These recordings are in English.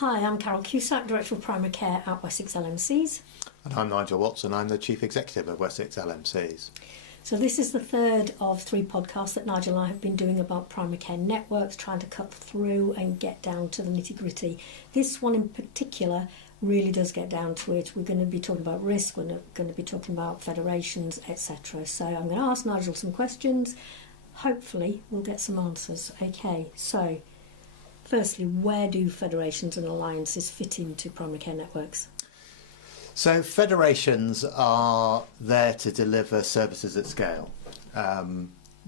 Hi, I'm Carol Cusack, Director of Primary Care at Wessex LMCs. And I'm Nigel Watson, I'm the Chief Executive of Wessex LMCs. So this is the third of 3 podcasts that Nigel and I have been doing about primary care networks, trying to cut through and get down to the nitty-gritty. This one in particular really does get down to it. We're going to be talking about risk, we're going to be talking about federations, etc. So I'm going to ask Nigel some questions. Hopefully we'll get some answers. Okay, so firstly, where do federations and alliances fit into primary care networks? So federations are there to deliver services at scale.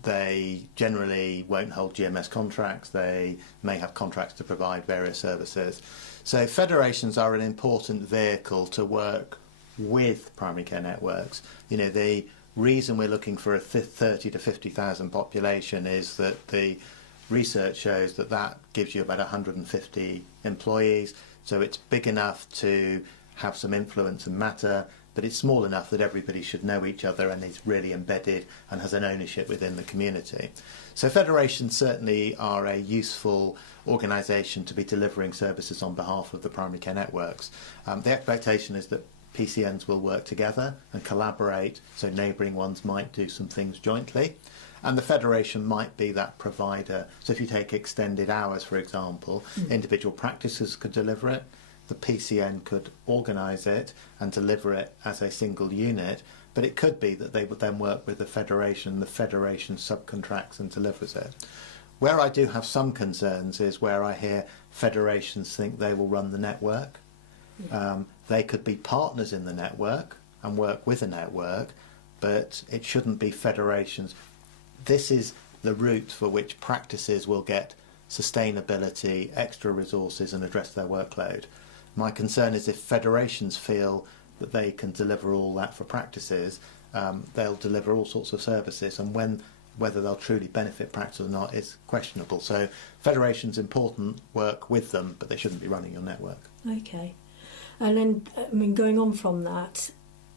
They generally won't hold GMS contracts. They may have contracts to provide various services. So federations are an important vehicle to work with primary care networks. You know, the reason we're looking for a 30 to 50,000 population is that the research shows that that gives you about 150 employees. So it's big enough to have some influence and matter, but it's small enough that everybody should know each other and is really embedded and has an ownership within the community. So federations certainly are a useful organisation to be delivering services on behalf of the primary care networks. The expectation is that PCNs will work together and collaborate, so neighbouring ones might do some things jointly, and the federation might be that provider. So if you take extended hours, for example, individual practices could deliver it. The PCN could organise it and deliver it as a single unit, but it could be that they would then work with the federation subcontracts and delivers it. Where I do have some concerns is where I hear federations think they will run the network. They could be partners in the network and work with the network, but it shouldn't be federations. This is the route for which practices will get sustainability, extra resources and address their workload. My concern is if federations feel that they can deliver all that for practices, they'll deliver all sorts of services, and whether they'll truly benefit practice or not is questionable. So federations important, work with them, but they shouldn't be running your network. Okay. And then, I mean, going on from that,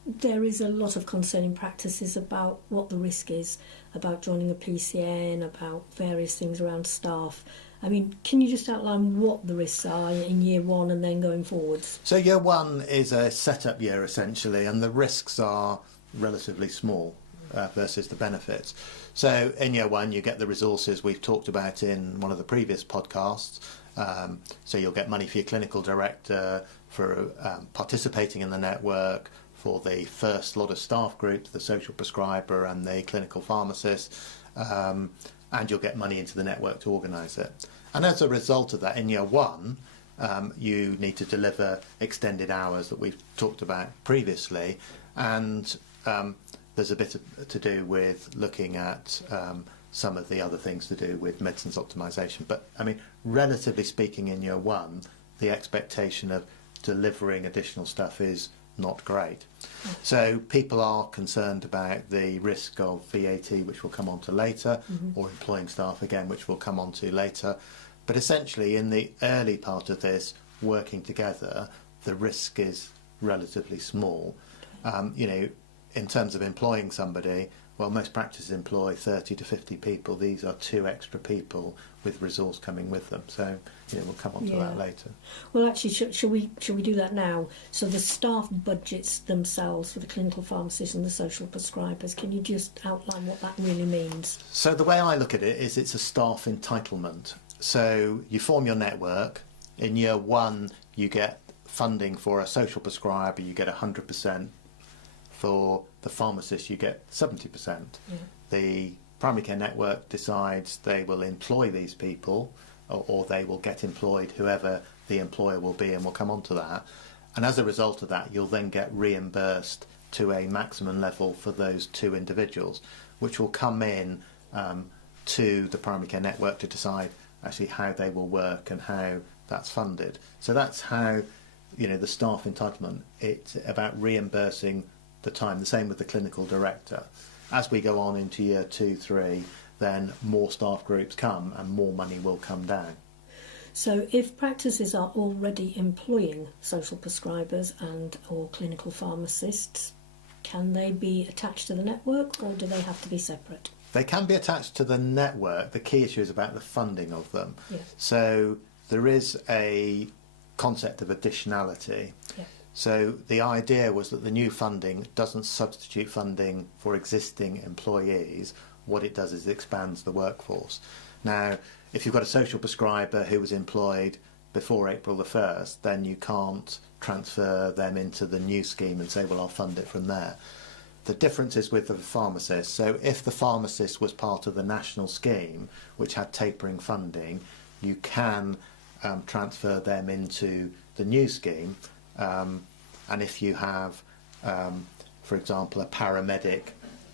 there is a lot of concerning practices about what the risk is, about joining a PCN, about various things around staff. I mean, can you just outline what the risks are in year 1 and then going forwards? So year 1 is a setup year essentially, and the risks are relatively small versus the benefits. So in year 1 you get the resources we've talked about in one of the previous podcasts. So you'll get money for your clinical director, for participating in the network, for the first lot of staff groups, the social prescriber and the clinical pharmacist, and you'll get money into the network to organise it. And as a result of that, in year 1, you need to deliver extended hours that we've talked about previously, and there's a bit to do with looking at some of the other things to do with medicines optimisation. But I mean, relatively speaking, in year 1, the expectation of delivering additional stuff is not great. So people are concerned about the risk of VAT, which we'll come on to later, or employing staff again, which we'll come on to later. But essentially in the early part of this, working together, the risk is relatively small. You know, in terms of employing somebody, well, most practices employ 30 to 50 people. These are 2 extra people with resource coming with them. So, you know, we'll come on to that later. Well, actually, shall we do that now? So the staff budgets themselves for the clinical pharmacists and the social prescribers, can you just outline what that really means? So the way I look at it is it's a staff entitlement. So you form your network. In year 1, you get funding for a social prescriber, you get 100%. For the pharmacist, you get 70%. The primary care network decides they will employ these people, or they will get employed, whoever the employer will be, and we'll come on to that. And as a result of that, you'll then get reimbursed to a maximum level for those 2 individuals, which will come in to the primary care network to decide actually how they will work and how that's funded. So that's how, you know, the staff entitlement, it's about reimbursing the time. The same with the clinical director. As we go on into year 2, 3, then more staff groups come and more money will come down. So if practices are already employing social prescribers and or clinical pharmacists, can they be attached to the network or do they have to be separate? They can be attached to the network. The key issue is about the funding of them. Yeah. So there is a concept of additionality. Yeah. So the idea was that the new funding doesn't substitute funding for existing employees. What it does is it expands the workforce. Now, if you've got a social prescriber who was employed before April the 1st, then you can't transfer them into the new scheme and say, well, I'll fund it from there. The difference is with the pharmacist. So if the pharmacist was part of the national scheme, which had tapering funding, you can transfer them into the new scheme. And if you have, for example, a paramedic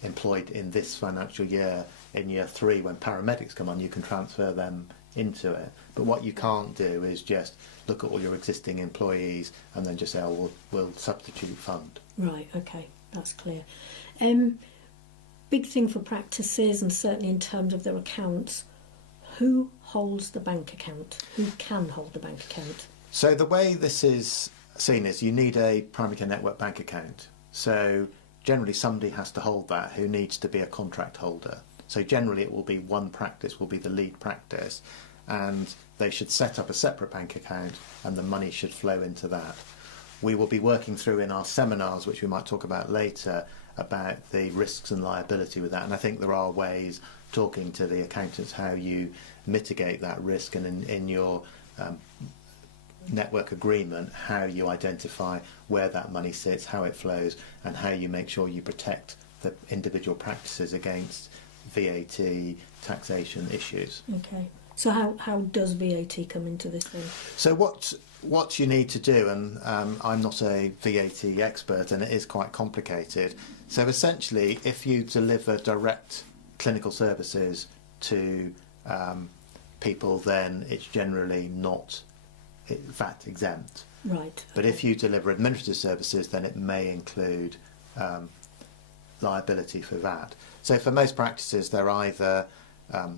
employed in this financial year, in year 3, when paramedics come on, you can transfer them into it. But what you can't do is just look at all your existing employees and then just say, oh, we'll substitute fund. Right, okay, that's clear. Big thing for practices, and certainly in terms of their accounts, who holds the bank account? Who can hold the bank account? So the way this is seen is you need a primary care network bank account. So generally somebody has to hold that who needs to be a contract holder. So generally it will be one practice will be the lead practice, and they should set up a separate bank account and the money should flow into that. We will be working through in our seminars, which we might talk about later, about the risks and liability with that. And I think there are ways, talking to the accountants, how you mitigate that risk, and in your network agreement, how you identify where that money sits, how it flows, and how you make sure you protect the individual practices against VAT, taxation issues. Okay. So how does VAT come into this thing? So what you need to do, and I'm not a VAT expert and it is quite complicated. So essentially, if you deliver direct clinical services to people, then it's generally not VAT exempt. Right. But if you deliver administrative services, then it may include liability for VAT. So for most practices, they're either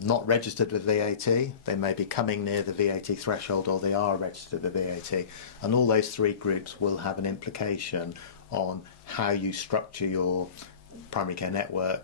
not registered with VAT, they may be coming near the VAT threshold, or they are registered with VAT. And all those three groups will have an implication on how you structure your primary care network,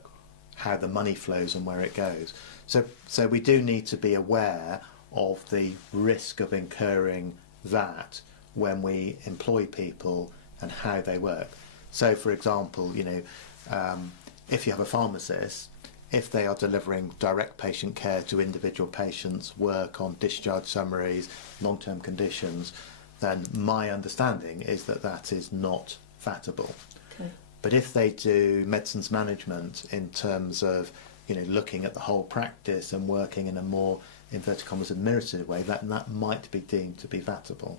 how the money flows and where it goes. So we do need to be aware of the risk of incurring VAT when we employ people and how they work. So for example, if you have a pharmacist, if they are delivering direct patient care to individual patients, work on discharge summaries, long-term conditions, then my understanding is that that is not VATable. Okay. But if they do medicines management in terms of looking at the whole practice and working in a more, inverted commas, administrative way, that might be deemed to be VATable.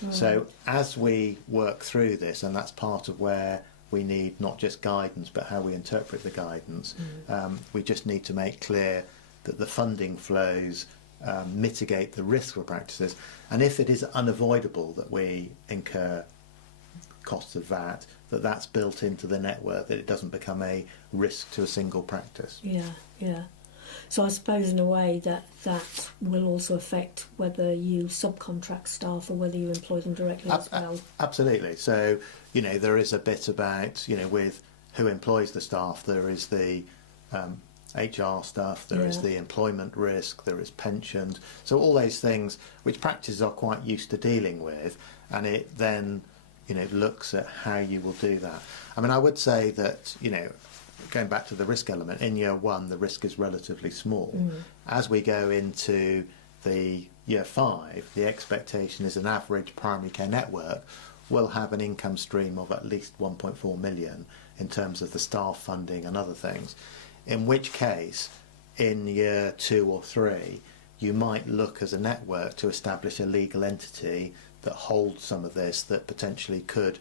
Right. So as we work through this, and that's part of where we need not just guidance but how we interpret the guidance, we just need to make clear that the funding flows mitigate the risk for practices, and if it is unavoidable that we incur costs of VAT, that's built into the network, that it doesn't become a risk to a single practice. Yeah. So I suppose in a way that will also affect whether you subcontract staff or whether you employ them directly as well. Absolutely. So, there is a bit about, with who employs the staff, there is the HR stuff, there is the employment risk, there is pensions. So all those things which practices are quite used to dealing with, and it then, looks at how you will do that. I mean, I would say that, going back to the risk element, in year 1 the risk is relatively small. As we go into the year 5, the expectation is an average primary care network will have an income stream of at least 1.4 million in terms of the staff funding and other things, in which case in year 2 or 3 you might look as a network to establish a legal entity that holds some of this, that potentially could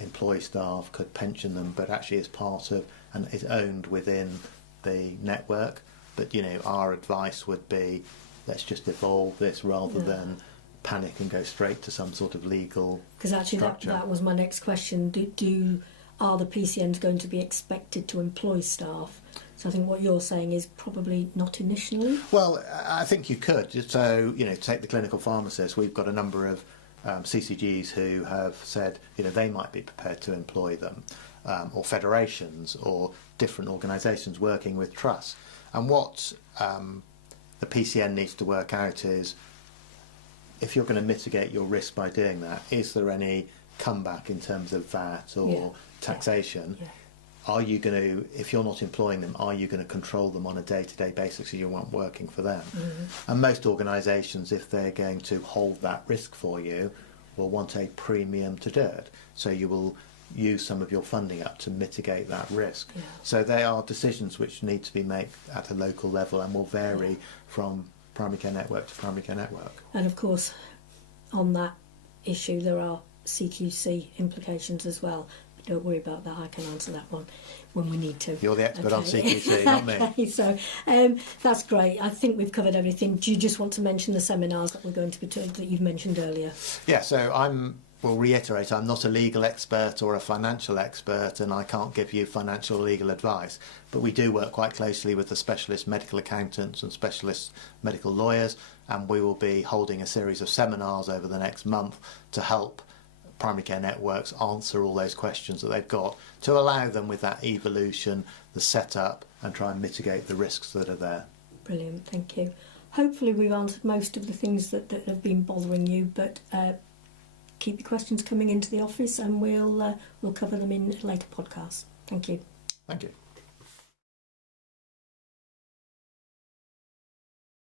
employ staff, could pension them, but actually is part of and is owned within the network. But our advice would be, let's just evolve this rather than panic and go straight to some sort of legal Because actually that was my next question. Are the PCNs going to be expected to employ staff? So I think what you're saying is probably not initially. Well, I think you could. So, take the clinical pharmacist. We've got a number of CCGs who have said, they might be prepared to employ them, or federations or different organisations working with trusts. And what the PCN needs to work out is, if you're going to mitigate your risk by doing that, is there any comeback in terms of VAT or taxation? Yeah. Are you going to, if you're not employing them, are you going to control them on a day-to-day basis so you aren't working for them? And most organisations, if they're going to hold that risk for you, will want a premium to do it. So you will use some of your funding up to mitigate that risk. Yeah. So they are decisions which need to be made at a local level and will vary from primary care network to primary care network. And of course, on that issue, there are CQC implications as well. But don't worry about that, I can answer that one when we need to. You're the expert on CQC, not me. Okay, so that's great. I think we've covered everything. Do you just want to mention the seminars that we're going to be doing that you've mentioned earlier? Yeah, so will reiterate, I'm not a legal expert or a financial expert, and I can't give you financial or legal advice, but we do work quite closely with the specialist medical accountants and specialist medical lawyers, and we will be holding a series of seminars over the next month to help primary care networks answer all those questions that they've got, to allow them with that evolution, the setup, and try and mitigate the risks that are there. Brilliant, thank you. Hopefully we've answered most of the things that have been bothering you, but keep your questions coming into the office and we'll cover them in later podcasts. Thank you. Thank you.